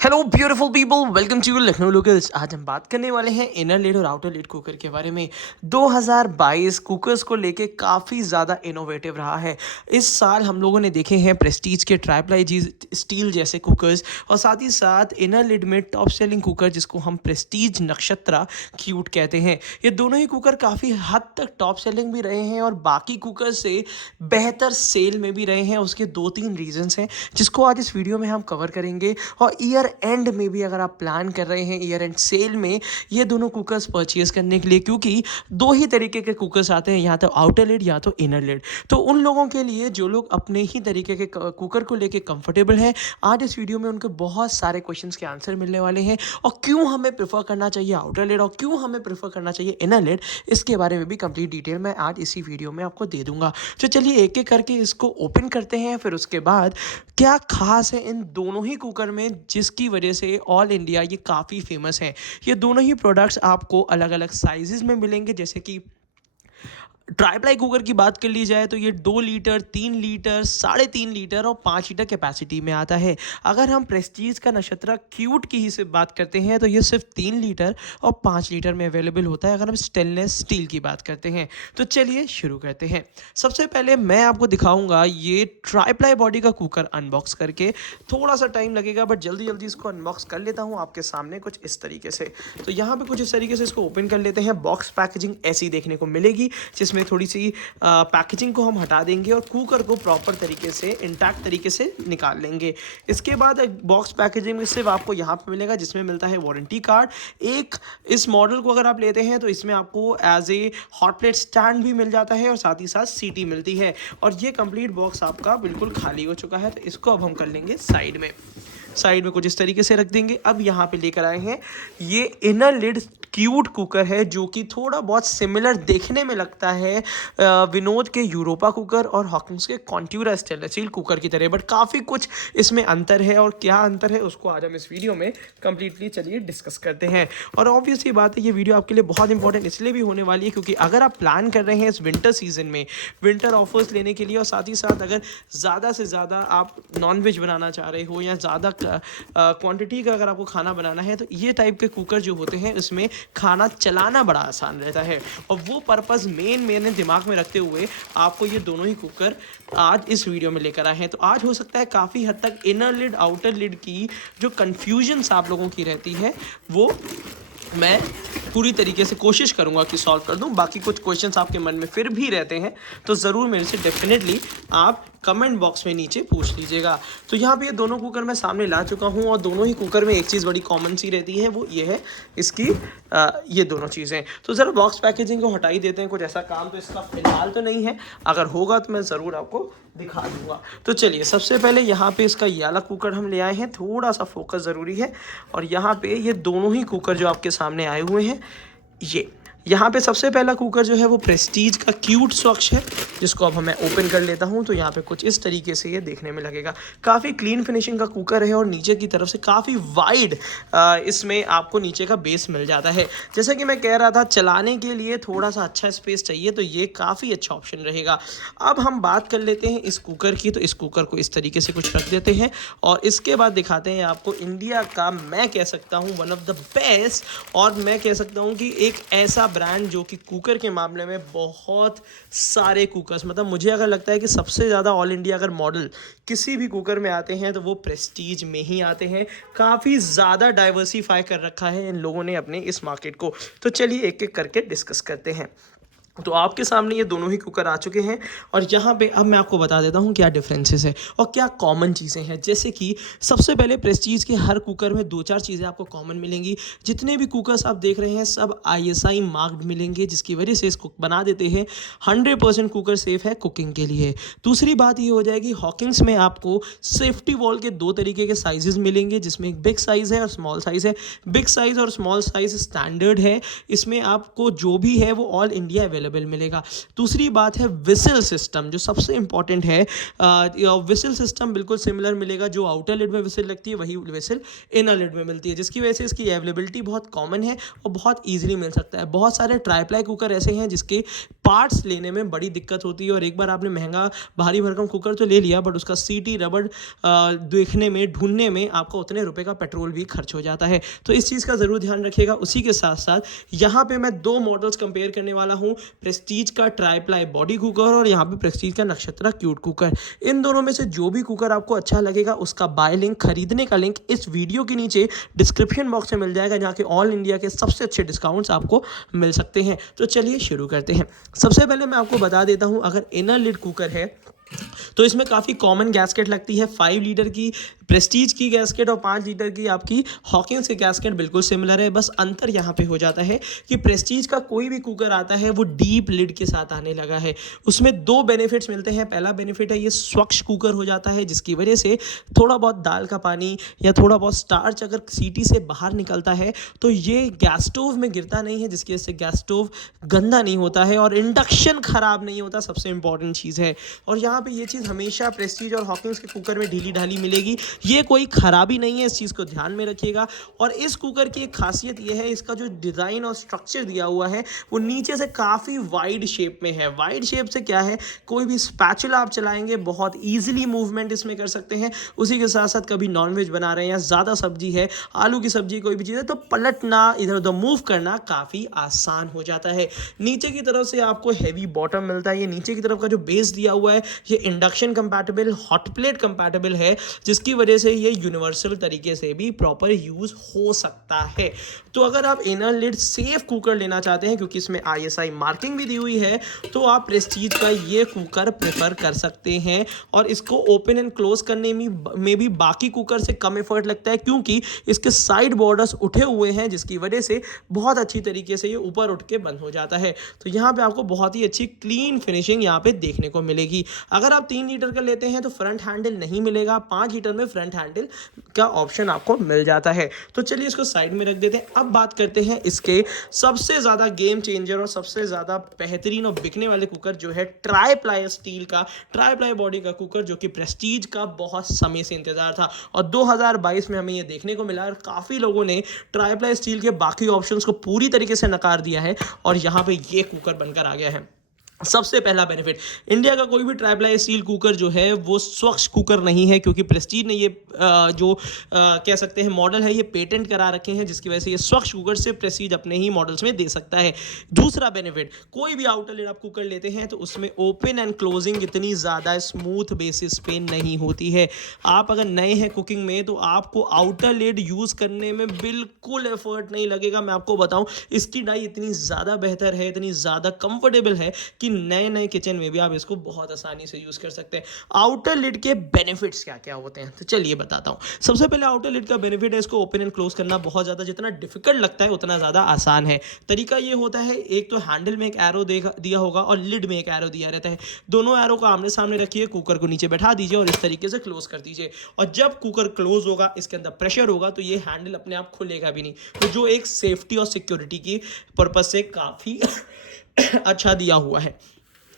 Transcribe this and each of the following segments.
Hello beautiful people, welcome to Lucknow locals. आज हम बात करने वाले हैं इनर लिड और आउटर लिड कुकर के बारे में। 2022 कुकर्स को लेके काफ़ी ज़्यादा इनोवेटिव रहा है। इस साल हम लोगों ने देखे हैं प्रेस्टीज के ट्राइप्लाई जी स्टील जैसे कुकर्स, और साथ ही साथ इनर लिड में टॉप सेलिंग कुकर जिसको हम प्रेस्टीज नक्षत्रा क्यूट कहते हैं। ये दोनों ही कुकर काफ़ी हद तक टॉप सेलिंग भी रहे हैं और बाकी कुकर से बेहतर सेल में भी रहे हैं। उसके 2-3 रीजंस हैं जिसको आज इस वीडियो में हम कवर करेंगे। और ईयर एंड में भी अगर आप प्लान कर रहे हैं ईयर एंड सेल में ये दोनों कुकर्स परचेज करने के लिए, क्योंकि दो ही तरीके के कुकर्स आते हैं, या तो आउटर लिड या तो इनर लिड। तो उन लोगों के लिए जो लोग अपने ही तरीके के कुकर को लेके कंफर्टेबल हैं, आज इस वीडियो में उनके बहुत सारे क्वेश्चंस के आंसर मिलने वाले हैं। और क्यों हमें प्रेफर करना चाहिए आउटर लिड और क्यों हमें प्रेफर करना चाहिए इनर लिड, इसके बारे में भी कंप्लीट डिटेल मैं आज इसी वीडियो में आपको दे दूंगा। तो चलिए एक एक करके इसको ओपन करते हैं, फिर उसके बाद क्या खास है इन दोनों ही कुकर में जिसकी वजह से ऑल इंडिया ये काफ़ी फेमस है। ये दोनों ही प्रोडक्ट्स आपको अलग अलग साइजेस में मिलेंगे। जैसे कि ट्राइप्लाई कुकर की बात कर ली जाए तो ये 2 लीटर, 3 लीटर, 3.5 लीटर और 5 लीटर कैपेसिटी में आता है। अगर हम प्रेस्टीज का नक्षत्रा क्यूट की ही सिर्फ बात करते हैं तो ये सिर्फ 3 लीटर और 5 लीटर में अवेलेबल होता है, अगर हम स्टेनलेस स्टील की बात करते हैं। तो चलिए शुरू करते हैं। सबसे पहले मैं आपको दिखाऊंगा ये ट्राइप्लाई बॉडी का कुकर अनबॉक्स करके। थोड़ा सा टाइम लगेगा बट जल्दी जल्दी इसको अनबॉक्स कर लेता हूँ आपके सामने कुछ इस तरीके से। तो यहाँ पे कुछ इस तरीके से इसको ओपन कर लेते हैं। बॉक्स पैकेजिंग ऐसी देखने को मिलेगी जिसमें थोड़ी सी पैकेजिंग को हम हटा देंगे और कुकर को प्रॉपर तरीके से इंटैक्ट तरीके से निकाल लेंगे। इसके बाद बॉक्स पैकेजिंग में सिर्फ आपको यहाँ पे मिलेगा जिसमें मिलता है वारंटी कार्ड। एक इस मॉडल को अगर आप लेते हैं तो इसमें आपको as a hot plate stand भी मिल जाता है और साथ ही साथ सीटी मिलती है। और ये कंप्लीट बॉक्स आपका बिल्कुल खाली हो चुका है। तो इसको अब हम कर लेंगे साइड में कुछ इस तरीके से रख देंगे। अब यहाँ पे लेकर आए हैं ये इनर लिड क्यूट कुकर है जो कि थोड़ा बहुत सिमिलर देखने में लगता है विनोद के यूरोपा कुकर और हॉकिंस के कॉन्ट्यूरा स्टेनलेस स्टील कुकर की तरह, बट काफ़ी कुछ इसमें अंतर है। और क्या अंतर है उसको आज हम इस वीडियो में कंप्लीटली चलिए डिस्कस करते हैं। और ऑब्वियस ये बात है, ये वीडियो आपके लिए बहुत इंपॉर्टेंट इसलिए भी होने वाली है क्योंकि अगर आप प्लान कर रहे हैं इस विंटर सीजन में विंटर ऑफर्स लेने के लिए, और साथ ही साथ अगर ज़्यादा से ज़्यादा आप नॉन वेज बनाना चाह रहे हो या ज़्यादा क्वांटिटी का अगर आपको खाना बनाना है, तो ये टाइप के कुकर जो होते हैं उसमें खाना चलाना बड़ा आसान रहता है। और वो पर्पस मेन दिमाग में रखते हुए आपको ये दोनों ही कुकर आज इस वीडियो में लेकर आए हैं। तो आज हो सकता है काफ़ी हद तक इनर लिड आउटर लिड की जो कन्फ्यूजन्स आप लोगों की रहती है वो मैं पूरी तरीके से कोशिश करूंगा कि सॉल्व कर दूं। बाकी कुछ क्वेश्चंस आपके मन में फिर भी रहते हैं तो ज़रूर मेरे से डेफिनेटली आप कमेंट बॉक्स में नीचे पूछ लीजिएगा। तो यहाँ पे ये दोनों कुकर मैं सामने ला चुका हूँ और दोनों ही कुकर में एक चीज़ बड़ी कॉमन सी रहती है, वो ये है इसकी ये दोनों चीज़ें। तो ज़रा बॉक्स पैकेजिंग को हटा ही देते हैं। कुछ ऐसा काम तो इसका फिलहाल तो नहीं है, अगर होगा तो मैं ज़रूर आपको दिखा दूंगा। तो चलिए सबसे पहले यहाँ पे इसका ये वाला कुकर हम ले आए हैं। थोड़ा सा फोकस ज़रूरी है। और यहाँ पे ये दोनों ही कुकर जो आपके सामने आए हुए हैं, ये यहाँ पे सबसे पहला कुकर जो है वो प्रेस्टीज का क्यूट स्वच्छ है, जिसको अब मैं ओपन कर लेता हूँ। तो यहाँ पे कुछ इस तरीके से ये देखने में लगेगा। काफ़ी क्लीन फिनिशिंग का कुकर है और नीचे की तरफ से काफ़ी वाइड इसमें आपको नीचे का बेस मिल जाता है। जैसा कि मैं कह रहा था, चलाने के लिए थोड़ा सा अच्छा स्पेस चाहिए तो ये काफ़ी अच्छा ऑप्शन रहेगा। अब हम बात कर लेते हैं इस कुकर की। तो इस कुकर को इस तरीके से कुछ रख देते हैं और इसके बाद दिखाते हैं आपको इंडिया का, मैं कह सकता हूँ वन ऑफ द बेस्ट, और मैं कह सकता हूँ कि एक ऐसा ब्रांड जो कि कुकर के मामले में बहुत सारे कुकर्स, मतलब मुझे अगर लगता है कि सबसे ज़्यादा ऑल इंडिया अगर मॉडल किसी भी कुकर में आते हैं तो वो प्रेस्टीज में ही आते हैं। काफ़ी ज़्यादा डाइवर्सिफाई कर रखा है इन लोगों ने अपने इस मार्केट को। तो चलिए एक एक करके डिस्कस करते हैं। तो आपके सामने ये दोनों ही कुकर आ चुके हैं और यहाँ पे अब मैं आपको बता देता हूँ क्या डिफरेंसेस है और क्या कॉमन चीज़ें हैं। जैसे कि सबसे पहले प्रेस्टीज के हर कुकर में 2-4 चीज़ें आपको कॉमन मिलेंगी। जितने भी कुकर्स आप देख रहे हैं सब ISI मार्क्ड मिलेंगे, जिसकी वजह से इसको बना देते हैं 100% कुकर सेफ है कुकिंग के लिए। दूसरी बात ये हो जाएगी, हॉकिंस में आपको सेफ्टी वॉल के 2 तरीके के साइजेस मिलेंगे, जिसमें एक बिग साइज़ है और स्मॉल साइज़ है। बिग साइज़ और स्मॉल साइज़ स्टैंडर्ड है, इसमें आपको जो भी है वो ऑल इंडिया अवेलेबल अवेलेबल मिलेगा। दूसरी बात है विसिल सिस्टम, जो सबसे इंपॉर्टेंट है। विसिल सिस्टम बिल्कुल सिमिलर मिलेगा, जो आउटर लिड में विसिल लगती है वही विसिल इनर लिड में मिलती है, जिसकी वजह से इसकी अवेलेबिलिटी बहुत कॉमन है और बहुत ईजिली मिल सकता है। बहुत सारे ट्राईप्लाई कुकर ऐसे हैं जिसके पार्ट्स लेने में बड़ी दिक्कत होती है, और एक बार आपने महंगा भारी भरकम कुकर तो ले लिया, बट उसका सीटी रबड़ देखने में, ढूंढने में आपका उतने रुपए का पेट्रोल भी खर्च हो जाता है। तो इस चीज़ का ज़रूर ध्यान रखिएगा। उसी के साथ साथ यहाँ पे मैं दो मॉडल्स कंपेयर करने वाला हूँ, प्रेस्टीज का ट्राईप्लाई बॉडी कुकर और यहाँ पे प्रेस्टीज का नक्षत्रा क्यूट कुकर। इन दोनों में से जो भी कुकर आपको अच्छा लगेगा उसका बाय लिंक, खरीदने का लिंक इस वीडियो के नीचे डिस्क्रिप्शन बॉक्स में मिल जाएगा, जहाँ के ऑल इंडिया के सबसे अच्छे डिस्काउंट्स आपको मिल सकते हैं। तो चलिए शुरू करते हैं। सबसे पहले मैं आपको बता देता हूँ, अगर इनर लिड कुकर है तो इसमें काफ़ी कॉमन गैस्केट लगती है। 5 लीटर की प्रेस्टीज की गैस्केट और 5 लीटर की आपकी हॉकिंस की गैस्केट बिल्कुल सिमिलर है। बस अंतर यहाँ पे हो जाता है कि प्रेस्टीज का कोई भी कुकर आता है वो डीप लिड के साथ आने लगा है। उसमें दो बेनिफिट्स मिलते हैं। पहला बेनिफिट है ये स्वच्छ कुकर हो जाता है, जिसकी वजह से थोड़ा बहुत दाल का पानी या थोड़ा बहुत स्टार्च अगर सीटी से बाहर निकलता है तो ये गैस स्टोव में गिरता नहीं है, जिसकी वजह से गैस स्टोव गंदा नहीं होता है और इंडक्शन ख़राब नहीं होता, सबसे इंपॉर्टेंट चीज़ है। और यहाँ पे ये चीज़ हमेशा प्रेस्टीज और हॉकिंस के कुकर में ढीली ढाली मिलेगी, ये कोई ख़राबी नहीं है, इस चीज़ को ध्यान में रखिएगा। और इस कुकर की एक खासियत ये है, इसका जो डिज़ाइन और स्ट्रक्चर दिया हुआ है वो नीचे से काफ़ी वाइड शेप में है। वाइड शेप से क्या है, कोई भी स्पैचुला आप चलाएंगे बहुत ईजिली मूवमेंट इसमें कर सकते हैं। उसी के साथ साथ कभी नॉनवेज बना रहे हैं या ज़्यादा सब्जी है, आलू की सब्जी, कोई भी चीज़ है, तो पलटना, इधर उधर मूव करना काफ़ी आसान हो जाता है। नीचे की तरफ से आपको हैवी बॉटम मिलता है। ये नीचे की तरफ का जो बेस दिया हुआ है ये induction compatible, hot plate compatible है, जिसकी वजह से ये यूनिवर्सल तरीके से भी प्रॉपर यूज़ हो सकता है। तो अगर आप इनर लिड सेफ कुकर लेना चाहते हैं, क्योंकि इसमें ISI मार्किंग भी दी हुई है, तो आप प्रेस्टीज का ये कुकर प्रेफर कर सकते हैं। और इसको ओपन एंड क्लोज करने में भी बाकी कुकर से कम एफर्ट लगता है, क्योंकि इसके साइड बॉर्डर्स उठे हुए हैं, जिसकी वजह से बहुत अच्छी तरीके से ये ऊपर उठ के बंद हो जाता है। तो यहाँ पे आपको बहुत ही अच्छी क्लीन फिनिशिंग यहाँ पे देखने को मिलेगी। अगर आप 3 लीटर का लेते हैं तो फ्रंट हैंडल नहीं मिलेगा, 5 लीटर में फ्रंट हैंडल का ऑप्शन आपको मिल जाता है। तो चलिए इसको साइड में रख देते हैं। अब बात करते हैं इसके सबसे ज़्यादा गेम चेंजर और सबसे ज़्यादा बेहतरीन और बिकने वाले कुकर, जो है ट्राईप्लाई स्टील का ट्राईप्लाई बॉडी का कुकर, जो कि प्रेस्टीज का बहुत समय से इंतजार था और 2022 में हमें ये देखने को मिला। और काफ़ी लोगों ने ट्राईप्लाई स्टील के बाकी ऑप्शंस को पूरी तरीके से नकार दिया है और यहाँ पे ये कुकर बनकर आ गया है। सबसे पहला बेनिफिट, इंडिया का कोई भी ट्राईप्लाई स्टील कुकर जो है वो स्वच्छ कुकर नहीं है, क्योंकि प्रेस्टीज ने ये कह सकते हैं मॉडल है, ये पेटेंट करा रखे हैं, जिसकी वजह से ये स्वच्छ कुकर से प्रेस्टीज अपने ही मॉडल्स में दे सकता है। दूसरा बेनिफिट, कोई भी आउटर लिड आप कुकर लेते हैं तो उसमें ओपन एंड क्लोजिंग इतनी ज़्यादा स्मूथ बेसिस पे नहीं होती है। आप अगर नए हैं कुकिंग में तो आपको आउटर लिड यूज़ करने में बिल्कुल एफर्ट नहीं लगेगा। मैं आपको बताऊँ, इसकी डाई इतनी ज़्यादा बेहतर है, इतनी ज़्यादा कंफर्टेबल है कि नए किचन में भी आप इसको बहुत आसानी से यूज़ कर सकते हैं। आउटर लिड के बेनिफिट्स क्या क्या होते हैं, तो चलिए बताता हूँ। सबसे पहले आउटर लिड का बेनिफिट है, इसको ओपन एंड क्लोज करना बहुत ज़्यादा, जितना डिफिकल्ट लगता है उतना ज़्यादा आसान है। तरीका ये होता है, एक तो हैंडल में एक एरो दिया होगा और लिड में एक एरो दिया रहता है। दोनों एरो को आमने सामने रखिए, कुकर को नीचे बैठा दीजिए और इस तरीके से क्लोज कर दीजिए। और जब कुकर क्लोज होगा, इसके अंदर प्रेशर होगा, तो ये हैंडल अपने आप खुलेगा भी नहीं, तो जो एक सेफ्टी और सिक्योरिटी की पर्पज से काफ़ी अच्छा दिया हुआ है।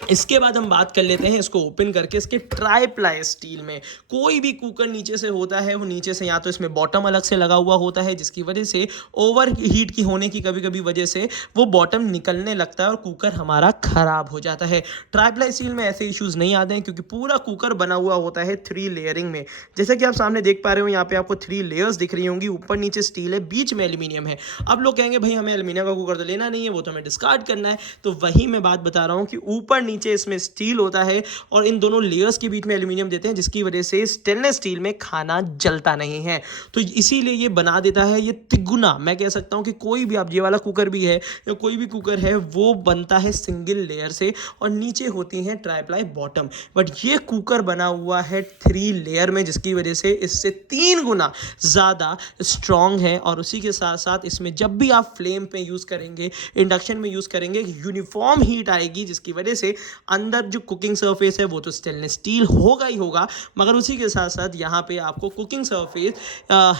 इसके बाद हम बात कर लेते हैं इसको ओपन करके। इसके ट्राईप्लाई स्टील में कोई भी कुकर नीचे से होता है, वो नीचे से या तो इसमें बॉटम अलग से लगा हुआ होता है, जिसकी वजह से ओवर हीट की होने की कभी कभी वजह से वो बॉटम निकलने लगता है और कुकर हमारा ख़राब हो जाता है। ट्राईप्लाई स्टील में ऐसे इश्यूज़ नहीं आते हैं, क्योंकि पूरा कुकर बना हुआ होता है 3 लेयरिंग में। जैसे कि आप सामने देख पा रहे हो, यहाँ पे आपको 3 लेयर्स दिख रही होंगी, ऊपर नीचे स्टील है, बीच में एल्यूमिनियम है। अब लोग कहेंगे भाई हमें एल्यूमिनियम का कुकर तो लेना नहीं है, वो तो हमें डिस्कार्ड करना है। तो वही मैं बात बता रहा हूँ कि ऊपर नीचे इसमें स्टील होता है और इन दोनों लेयर्स के बीच में एल्यूमिनियम देते हैं, जिसकी वजह से स्टेनलेस स्टील में खाना जलता नहीं है। तो इसीलिए ये बना देता है ये तिगुना। मैं कह सकता हूं कि कोई भी आप ये वाला कुकर भी है या कोई भी कुकर है, वो बनता है सिंगल लेयर से और नीचे होती है ट्राईप्लाई बॉटम। बट ये कुकर बना हुआ है 3 लेयर में, जिसकी वजह से इससे 3 गुना ज़्यादा स्ट्रॉन्ग है। और उसी के साथ साथ इसमें जब भी आप फ्लेम पे यूज़ करेंगे, इंडक्शन में यूज़ करेंगे, यूनिफॉर्म हीट आएगी, जिसकी वजह से अंदर जो कुकिंग सरफेस है वो तो स्टेनलेस स्टील होगा ही होगा, मगर उसी के साथ साथ यहाँ पे आपको कुकिंग सरफेस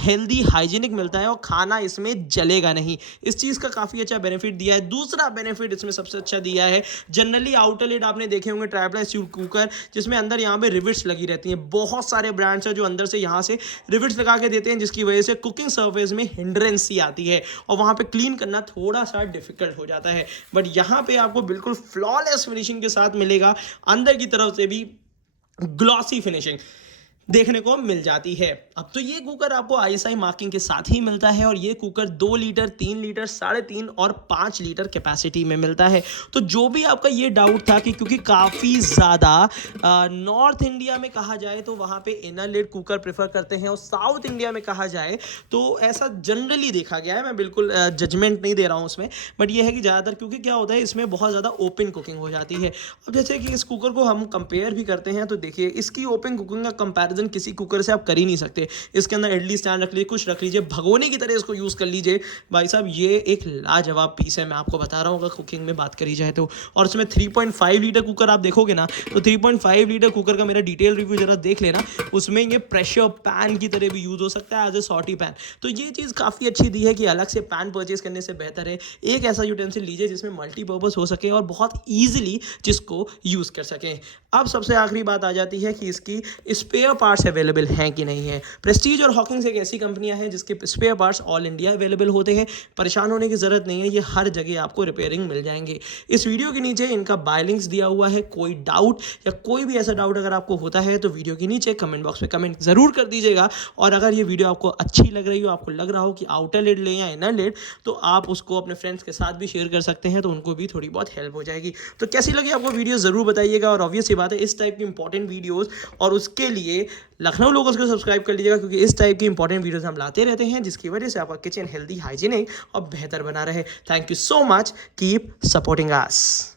हेल्दी हाइजीनिक मिलता है और खाना इसमें जलेगा नहीं। इस चीज़ का काफ़ी अच्छा बेनिफिट दिया है। दूसरा बेनिफिट इसमें सबसे अच्छा दिया है, जनरली आउटर लिड आपने देखे होंगे ट्राइप्लाई कुकर जिसमें अंदर यहाँ पे रिविट्स लगी रहती हैं। बहुत सारे ब्रांड्स हैं जो अंदर से यहाँ से रिविट्स लगा के देते हैं, जिसकी वजह से कुकिंग सर्फेस में हिंड्रेंस ही आती है और वहाँ पे क्लीन करना थोड़ा सा डिफिकल्ट हो जाता है। बट यहाँ पे आपको बिल्कुल फ्लॉलेस फिनिशिंग के साथ मिलेगा, अंदर की तरफ से भी ग्लॉसी फिनिशिंग देखने को मिल जाती है। अब तो ये कुकर आपको आईएसआई मार्किंग के साथ ही मिलता है और ये कुकर 2 लीटर, 3 लीटर, 3.5 और 5 लीटर कैपेसिटी में मिलता है। तो जो भी आपका ये डाउट था कि क्योंकि काफ़ी ज़्यादा नॉर्थ इंडिया में कहा जाए तो वहाँ पे इनर लिड कुकर प्रेफर करते हैं और साउथ इंडिया में कहा जाए तो ऐसा जनरली देखा गया है। मैं बिल्कुल जजमेंट नहीं दे रहा हूँ उसमें, बट ये है कि ज़्यादातर क्योंकि क्या होता है इसमें बहुत ज़्यादा ओपन कुकिंग हो जाती है। अब जैसे कि इस कुकर को हम कंपेयर भी करते हैं तो देखिए इसकी ओपन कुकिंग का कंपेरिजन किसी कुकर से आप कर ही नहीं सकते। इसके अंदर इडली स्टैंड रख लीजिए, कुछ रख लीजिए, भगोने की तरह इसको यूज़ कर लीजिए। भाई साहब ये एक लाजवाब पीस है, मैं आपको बता रहा हूँ अगर कुकिंग में बात करी जाए तो। और इसमें 3.5 लीटर कुकर आप देखोगे ना तो 3.5 लीटर कुकर का मेरा डिटेल रिव्यू जरा देख लेना, उसमें ये प्रेशर पैन की तरह भी यूज़ हो सकता है एज ए सॉटी पैन। तो ये चीज़ काफ़ी अच्छी दी है कि अलग से पैन परचेज करने से बेहतर है एक ऐसा यूटेंसिल लीजिए जिसमें मल्टीपर्पज़ हो सके और बहुत ईजिली जिसको यूज़ कर सकें। अब सबसे आखिरी बात आ जाती है कि इसकी स्पेयर पार्ट्स अवेलेबल हैं कि नहीं है। प्रेस्टीज और हॉकिंस एक ऐसी कंपनियां हैं जिसके spare parts all India available होते हैं, परेशान होने की ज़रूरत नहीं है, ये हर जगह आपको रिपेयरिंग मिल जाएंगे। इस वीडियो के नीचे इनका बाय लिंक्स दिया हुआ है, कोई डाउट या कोई भी ऐसा डाउट अगर आपको होता है तो वीडियो के नीचे कमेंट बॉक्स में कमेंट ज़रूर कर दीजिएगा। और अगर ये वीडियो आपको अच्छी लग रही हो, आपको लग रहा हो कि आउटर लिड लें या इनर लिड, तो आप उसको अपने फ्रेंड्स के साथ भी शेयर कर सकते हैं, तो उनको भी थोड़ी बहुत हेल्प हो जाएगी। तो कैसी लगी आपको वीडियो ज़रूर बताइएगा। और ऑब्वियस सी बात है इस टाइप की इंपॉर्टेंट वीडियोज़ और उसके लिए लखनऊ लोकल्स को सब्सक्राइब कर लीजिएगा, क्योंकि इस टाइप की इंपॉर्टेंट वीडियोस हम लाते रहते हैं जिसकी वजह से आपका किचन हेल्दी, हाइजीनिक और बेहतर बना रहे। Thank you so much, keep supporting us.